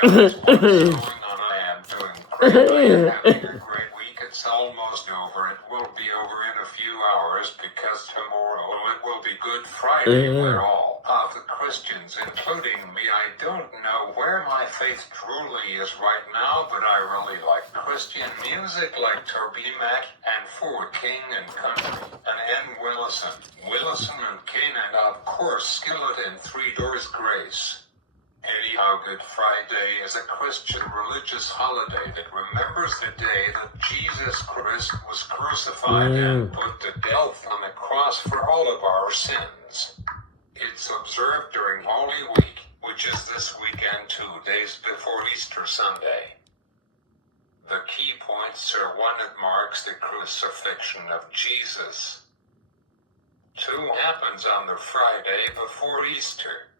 guys, what's going on? I am doing great. I am having a great week. It's almost over. It will be over in a few hours because tomorrow it will be Good Friday where all of the Christians, including me, I don't know where my faith truly is right now, but I really like Christian music like Toby Mac and Ford King and Country and N. Willison and Kane and of course Skillet and Three Doors Grace. Anyhow, Good Friday is a Christian religious holiday that remembers the day that Jesus Christ was crucified and put to death on the cross for all of our sins. It's observed during Holy Week, which is this weekend 2 days before Easter Sunday. The key points are 1. It marks the crucifixion of Jesus. 2. Happens on the Friday before Easter.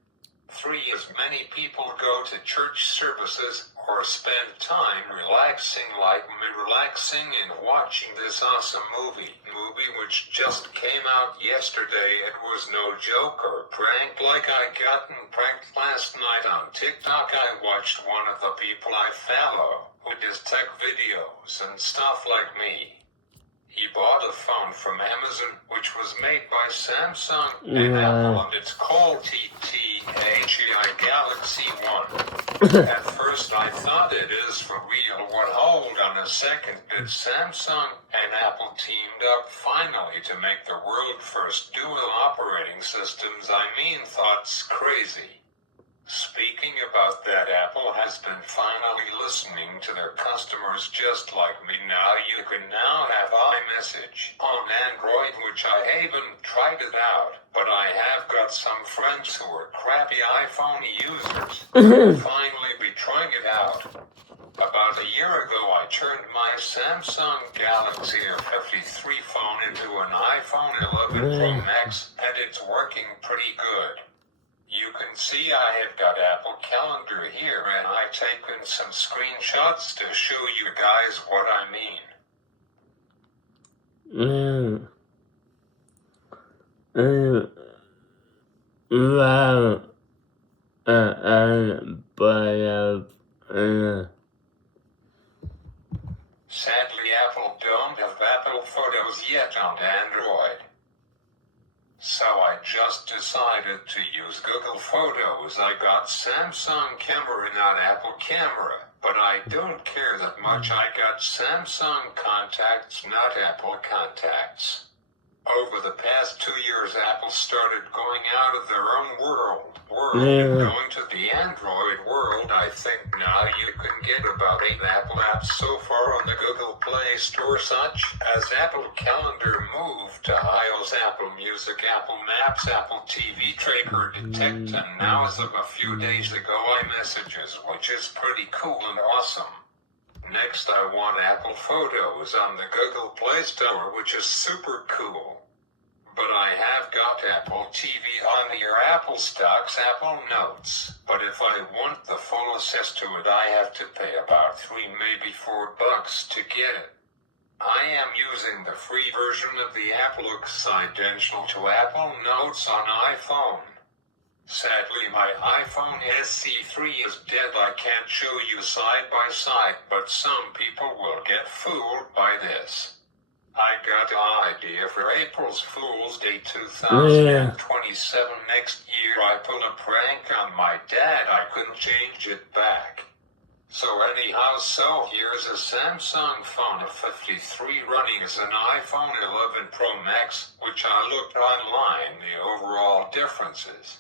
3. As many people go to church services or spend time relaxing like me relaxing and watching this awesome movie which just came out yesterday. It was no joke or prank like I gotten pranked last night on TikTok. I watched one of the people I follow who does tech videos and stuff like me. He bought a phone from Amazon, which was made by Samsung and Apple, and it's called TTHEI Galaxy 1. At first I thought it is for real. What? Hold on a second. Did Samsung and Apple teamed up finally to make the world first dual operating systems? I mean, thoughts crazy. Speaking about that, Apple has been finally listening to their customers just like me. Now you can now have iMessage on Android, which I haven't tried it out, but I have got some friends who are crappy iPhone users who will finally be trying it out. About a year ago, I turned my Samsung Galaxy F53 phone into an iPhone 11 Pro Max, and it's working pretty good. You can see I have got Apple Calendar here, and I've taken some screenshots to show you guys what I mean. Sadly, Apple don't have Apple Photos yet on Android. So I just decided to use Google Photos. I got Samsung Camera, not Apple Camera, but I don't care that much. I got Samsung Contacts, not Apple Contacts. Over the past 2 years, Apple started going out of their own world and going to the Android world. I think now you can get about 8 Apple apps so far on the Google Play Store, such as Apple Calendar, Move to iOS, Apple Music, Apple Maps, Apple TV Tracker, Detect, and now as of a few days ago, iMessages, which is pretty cool and awesome. Next, I want Apple Photos on the Google Play Store, which is super cool. But I have got Apple TV on your Apple Stocks, Apple Notes. But if I want the full access to it, I have to pay about $3, maybe $4 to get it. I am using the free version of the Apple Extension to Apple Notes on iPhone. Sadly, my iPhone SE3 is dead. I can't show you side by side, but some people will get fooled by this. I got an idea for April's Fool's Day 2027. Next year I pull a prank on my dad. I couldn't change it back. So anyhow, so here's a Samsung phone of 53 running as an iPhone 11 Pro Max, which I looked online, the overall differences,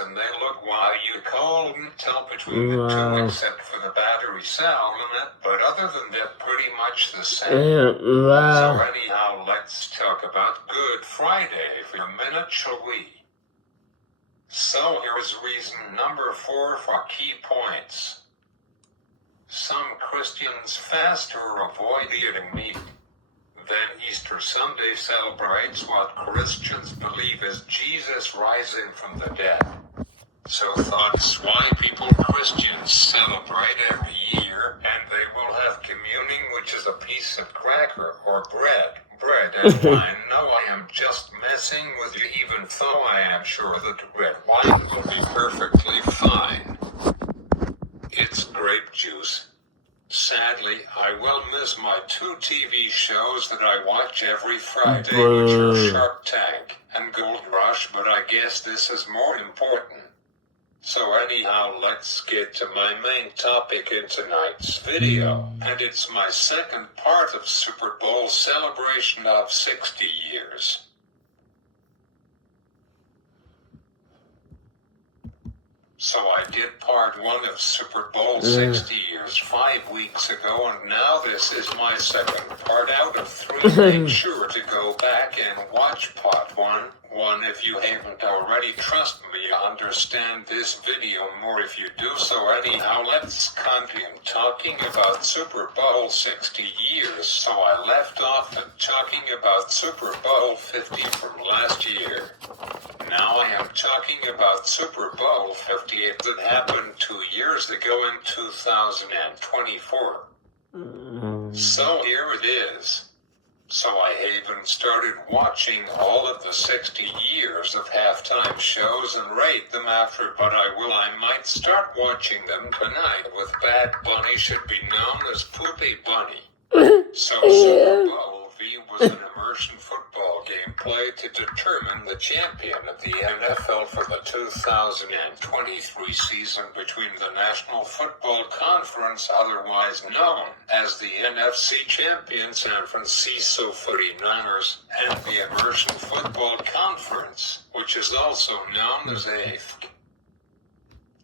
and they look, why you couldn't tell between the two except for the battery cell limit, but other than that, pretty much the same. So anyhow, let's talk about Good Friday for a minute, shall we? So here's reason number 4 for key points. Some Christians fast or avoid eating meat. Then Easter Sunday celebrates what Christians believe is Jesus rising from the dead. So thoughts why Christians celebrate every year, and they will have communing, which is a piece of cracker or bread, and wine. No, I am just messing with you, even though I am sure that red wine will be perfectly fine. It's is my 2 TV shows that I watch every Friday, which are Shark Tank and Gold Rush, but I guess this is more important. So anyhow, let's get to my main topic in tonight's video, and it's my second part of Super Bowl celebration of 60 years. So I did part 1 of Super Bowl 60 years 5 weeks ago, and now this is my second part out of 3. Make sure to go back and watch part 1 if you haven't already. Trust me, you understand this video more if you do. So anyhow, let's continue talking about Super Bowl 60 years. So I left off at talking about Super Bowl 50 from last year. Now I am talking about Super Bowl 58 that happened 2 years ago in 2024. So here it is. So I even started watching all of the 60 years of halftime shows and rate them after, but I might start watching them tonight with Bad Bunny, should be known as Poopy Bunny. So Super Bowl V was an immersion football game played to determine the champion of the NFL for the 2023 season between the National Football Conference, otherwise known as the NFC champion San Francisco 49ers, and the Immersion Football Conference, which is also known as AFC.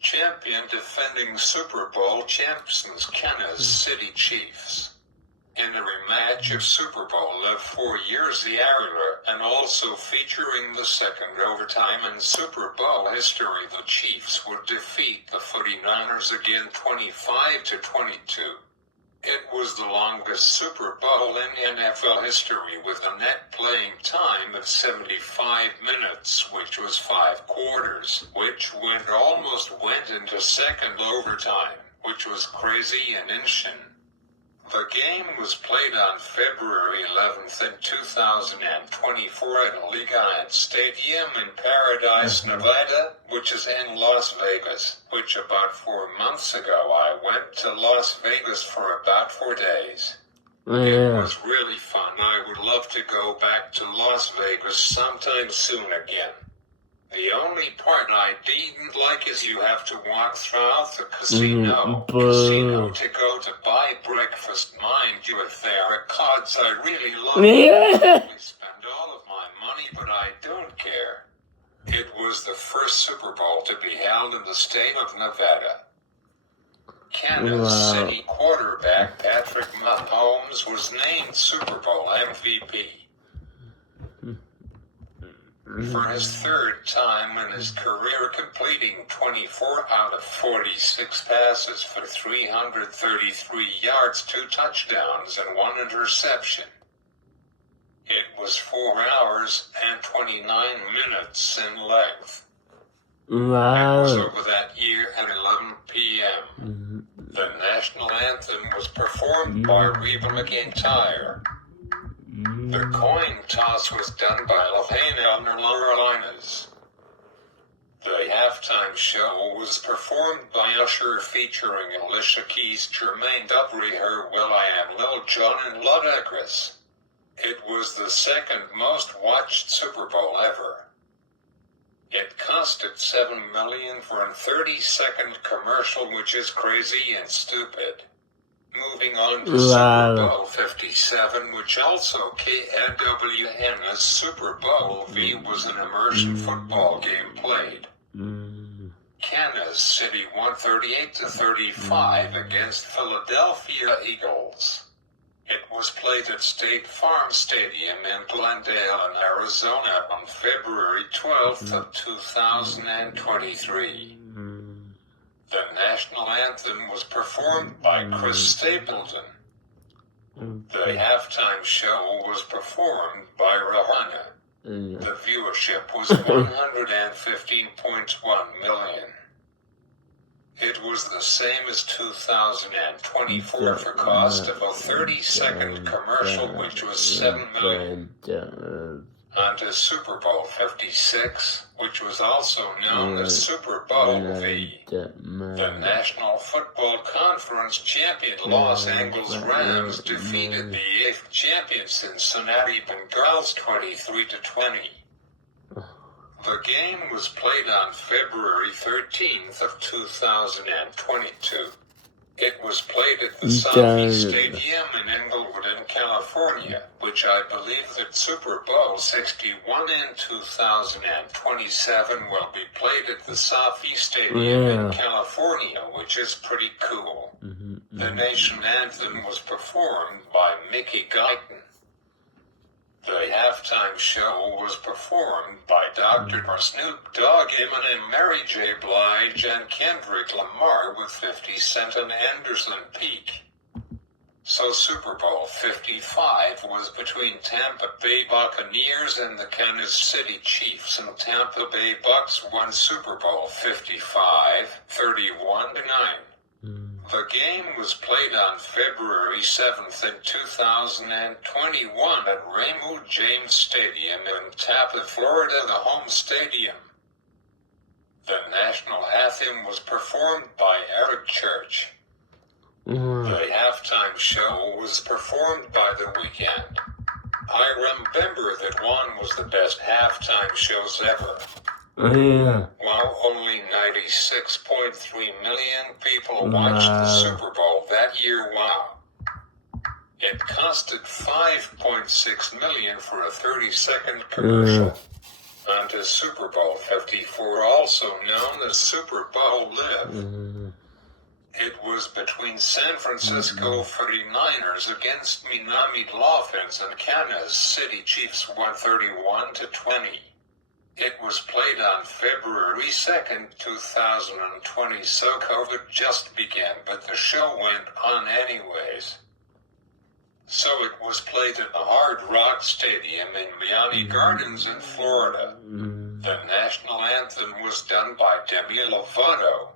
Champion defending Super Bowl champions Kansas City Chiefs. In a rematch of Super Bowl of 4 years the era, and also featuring the second overtime in Super Bowl history, the Chiefs would defeat the 49ers again 25-22. It was the longest Super Bowl in NFL history with a net playing time of 75 minutes, which was 5 quarters, which almost went into second overtime, which was crazy and insane. The game was played on February 11th in 2024 at Allegiant Stadium in Paradise, Nevada, which is in Las Vegas, which about 4 months ago I went to Las Vegas for about 4 days. It was really fun. I would love to go back to Las Vegas sometime soon again. The only part I didn't like is you have to walk throughout the casino to go to buy breakfast. Mind you, if there are cards I really love, I probably spend all of my money, but I don't care. It was the first Super Bowl to be held in the state of Nevada. Kansas City quarterback Patrick Mahomes was named Super Bowl MVP. For his 3rd time in his career, completing 24 out of 46 passes for 333 yards, 2 touchdowns, and 1 interception. It was 4 hours and 29 minutes in length. Wow. It was over that year at 11 p.m. The national anthem was performed by Reba McEntire. The coin toss was done by Lahaina, North Carolinas. The halftime show was performed by Usher featuring Alicia Keys, Jermaine Dupri, Her will.i.am, Lil Jon, and Ludacris. It was the second most watched Super Bowl ever. It costed $7 million for a 30-second commercial, which is crazy and stupid. Moving on to Super Bowl 57, which also KNWN as Super Bowl V, was an immersion football game played. Kansas City won 38-35 against Philadelphia Eagles. It was played at State Farm Stadium in Glendale, Arizona on February 12th of 2023. The national anthem was performed by Chris Stapleton. The halftime show was performed by Rihanna. The viewership was 115.1 million. It was the same as 2024 for cost of a 30-second commercial, which was $7 million. On to Super Bowl 56, which was also known as Super Bowl V. The National Football Conference champion Los Angeles Rams defeated the 8th champion Cincinnati Bengals 23-20. The game was played on February 13th of 2022. It was played at the SoFi Stadium in Inglewood in California, which I believe that Super Bowl 61 in 2027 will be played at the SoFi Stadium in California, which is pretty cool. The nation anthem was performed by Mickey Guyton. The halftime show was performed by Dr. Dre, Snoop Dogg, Eminem, Mary J. Blige, and Kendrick Lamar with 50 Cent and Anderson .Peak. So Super Bowl 55 was between Tampa Bay Buccaneers and the Kansas City Chiefs, and Tampa Bay Bucks won Super Bowl 55, 31-9. The game was played on February 7th in 2021 at Raymond James Stadium in Tampa, Florida, the home stadium. The national anthem was performed by Eric Church. The halftime show was performed by The Weeknd. I remember that one was the best halftime shows ever. While only 96.3 million people watched the Super Bowl that year, it costed $5.6 million for a 30-second commercial. On to Super Bowl 54, also known as Super Bowl Live. It was between San Francisco 49ers against Miami Dolphins and Kansas City Chiefs 131-20. It was played on February 2nd, 2020, so COVID just began, but the show went on anyways. So it was played at the Hard Rock Stadium in Miami Gardens in Florida. The national anthem was done by Demi Lovato.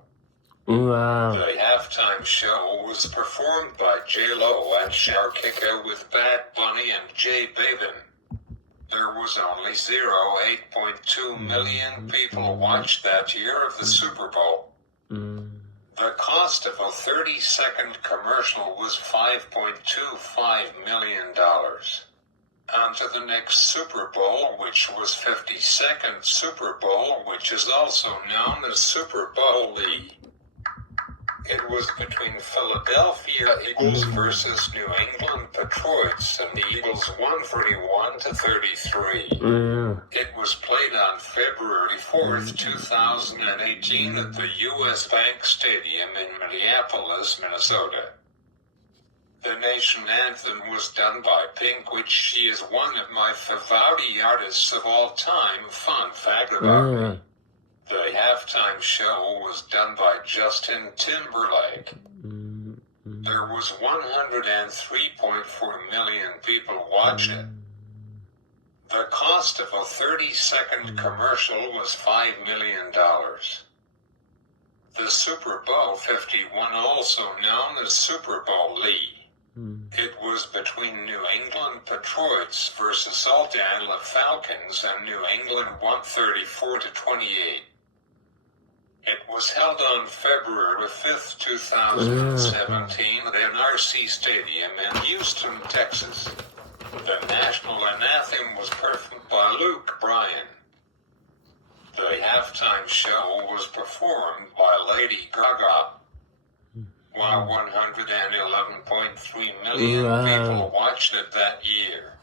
The halftime show was performed by J-Lo and Sharkika with Bad Bunny and J Balvin. There was only 8.2 million people watched that year of the Super Bowl. The cost of a 30-second commercial was $5.25 million. On to the next Super Bowl, which was 52nd Super Bowl, which is also known as Super Bowl E. It was between Philadelphia Eagles versus New England Patriots, and the Eagles won 41-33. It was played on February 4th, 2018 at the U.S. Bank Stadium in Minneapolis, Minnesota. The nation anthem was done by Pink, which she is one of my favorite artists of all time. Fun fact about me. The halftime show was done by Justin Timberlake. There was 103.4 million people watch it. The cost of a 30-second commercial was $5 million. The Super Bowl 51, also known as Super Bowl E. It was between New England Patriots versus Atlanta Falcons, and New England won 34-28. It was held on February 5th, 2017 at NRC Stadium in Houston, Texas. The national anthem was performed by Luke Bryan. The halftime show was performed by Lady Gaga. While 111.3 million people watched it that year.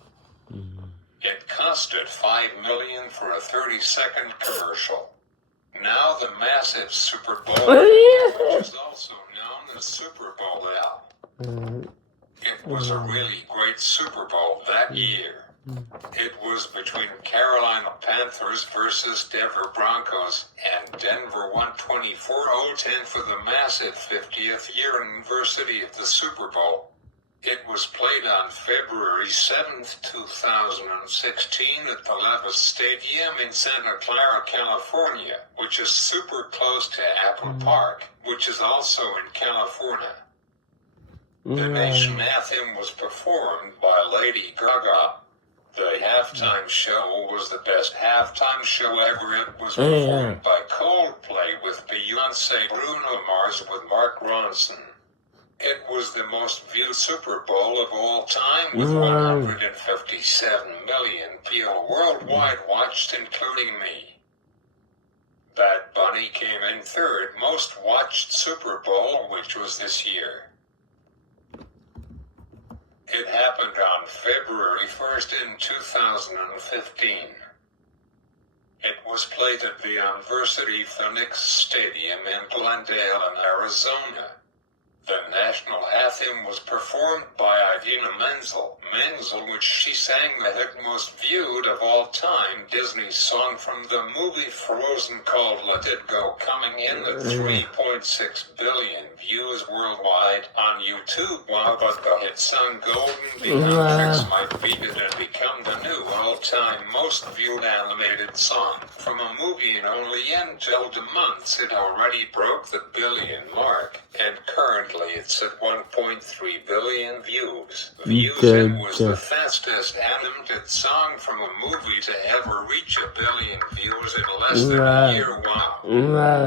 It costed $5 million for a 30-second commercial. Now the massive Super Bowl, which is also known as Super Bowl L. It was a really great Super Bowl that year. It was between Carolina Panthers versus Denver Broncos, and Denver won 24-10 for the massive 50th year anniversary of the Super Bowl. It was played on February 7th, 2016 at the Levi's Stadium in Santa Clara, California, which is super close to Apple Park, which is also in California. The nation anthem was performed by Lady Gaga. The halftime show was the best halftime show ever. It was performed by Coldplay with Beyonce, Bruno Mars with Mark Ronson. It was the most viewed Super Bowl of all time with 157 million people worldwide watched, including me. Bad Bunny came in third most watched Super Bowl, which was this year. It happened on February 1st in 2015. It was played at the University Phoenix Stadium in Glendale in Arizona. The national anthem was performed by Idina Menzel, which she sang the hit most viewed of all time Disney song from the movie Frozen called Let It Go, coming in at 3.6 billion views worldwide on YouTube. Wow, but the hit song Golden Beyond might beat it and become the new all-time most viewed animated song from a movie in only 12 months. It already broke the billion mark, and currently it's at 1.3 billion views. It was the fastest animated song from a movie to ever reach a billion views in less than a year. Wow.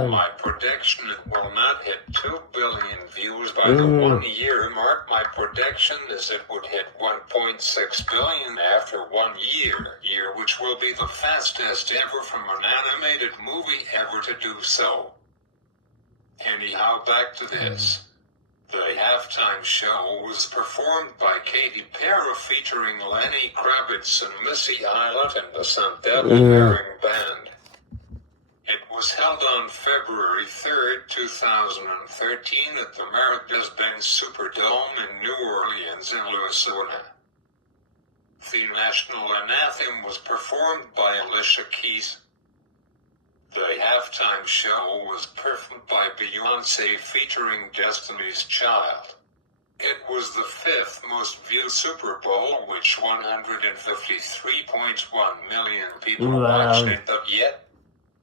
My prediction, it will not hit 2 billion views by the 1 year mark. My prediction is it would hit 1.6 billion after 1 year, which will be the fastest ever from an animated movie ever to do so. Anyhow, back to this. The halftime show was performed by Katy Perry featuring Lenny Kravitz and Missy Elliott and the Santana Bearing Band. It was held on February 3rd, 2013 at the Mercedes-Benz Superdome in New Orleans in Louisiana. The national anthem was performed by Alicia Keys. The halftime show was performed by Beyonce featuring Destiny's Child. It was the 5th most viewed Super Bowl, which 153.1 million people watched it, but yet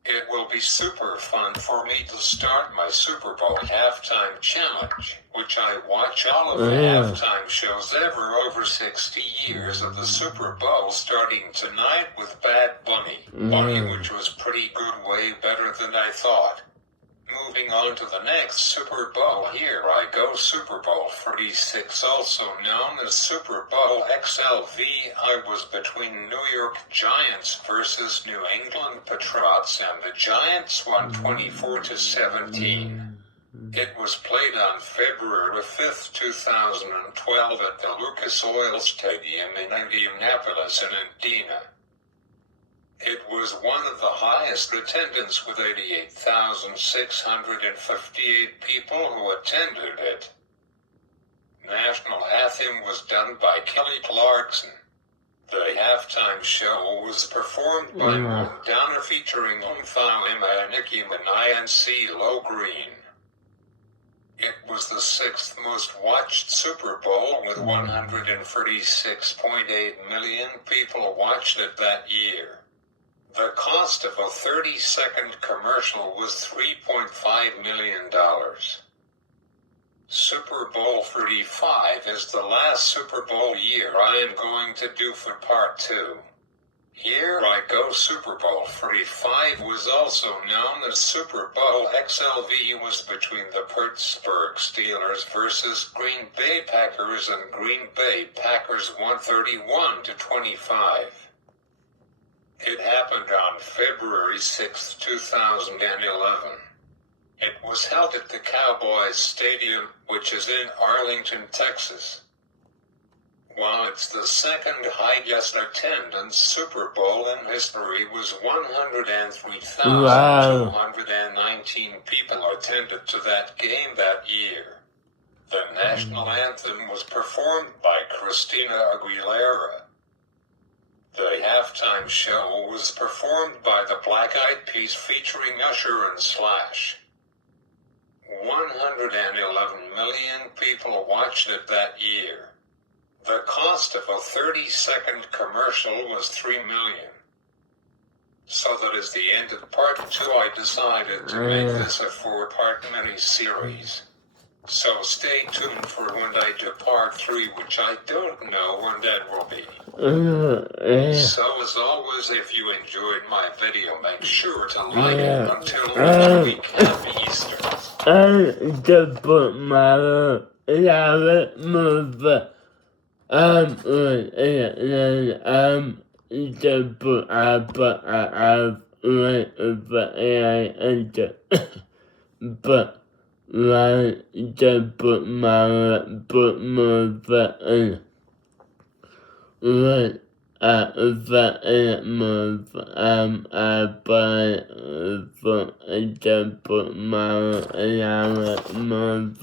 it will be super fun for me to start my Super Bowl halftime challenge, which I watch all of the halftime shows ever over 60 years of the Super Bowl, starting tonight with Bad Bunny, which was pretty good, way better than I thought. Moving on to the next Super Bowl, here I go. Super Bowl 46, also known as Super Bowl XLV. I was between New York Giants versus New England Patriots, and the Giants won 24-17. It was played on February 5th, 2012 at the Lucas Oil Stadium in Indianapolis and Indiana. It was one of the highest attendance with 88,658 people who attended it. National anthem was done by Kelly Clarkson. The halftime show was performed by Madonna featuring Umfalima, Nicki Minaj and CeeLo Green. It was the 6th most watched Super Bowl with 136.8 million people watched it that year. The cost of a 30-second commercial was $3.5 million. Super Bowl 35 is the last Super Bowl year I am going to do for part 2. Here I go. Super Bowl 35 was also known as Super Bowl XLV, was between the Pittsburgh Steelers versus Green Bay Packers, and Green Bay Packers won 31-25. It happened on February 6, 2011. It was held at the Cowboys Stadium, which is in Arlington, Texas. While it's the second highest attendance Super Bowl in history, was 103,219 people attended to that game that year. The national anthem was performed by Christina Aguilera. The halftime show was performed by the Black Eyed Peas featuring Usher and Slash. 111 million people watched it that year. The cost of a 30-second commercial was $3 million. So that is the end of part 2. I decided to make this a 4-part mini-series. So stay tuned for when I do part 3, which I don't know when that will be. So as always, if you enjoyed my video, make sure to like it. Until next week, happy Easter. The book my the book but like the book my book right the move but the book my move